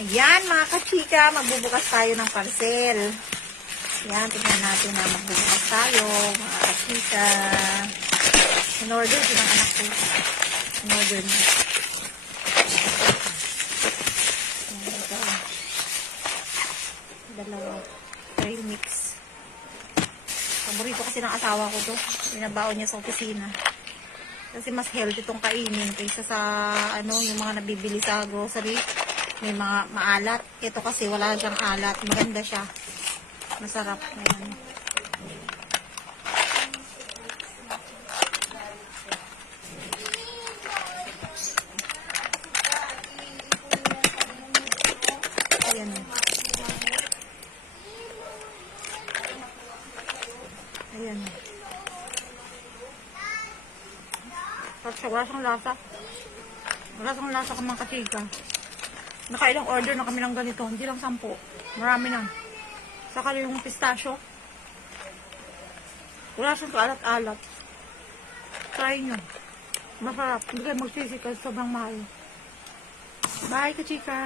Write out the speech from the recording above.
Ayan mga kachika, magbubukas tayo ng parcel. Ayan, tingnan natin na magbubukas tayo mga kachika. In-order din ang anak ko. In-order niya. Ayan, ito. Dalawa. Trail mix. Paborito kasi ng asawa ko to. Binabaon niya sa opisina. Kasi mas healthy itong kainin kaysa sa yung mga nabibili sa grocery. May mga maalat. Ito kasi wala siyang alat. Maganda siya. Masarap. Ayan. Ayan. Ayan. Wala siyang lasa. Wala siyang lasa ka mga kasiga. Nakailang order na kami ng ganito. Hindi lang 10. Marami na. Saka yung pistachio. Wala siyang kaalat-alat. Try nyo. Masarap. Hindi kayo magsisikas. Sobrang mahal. Bye, kachika!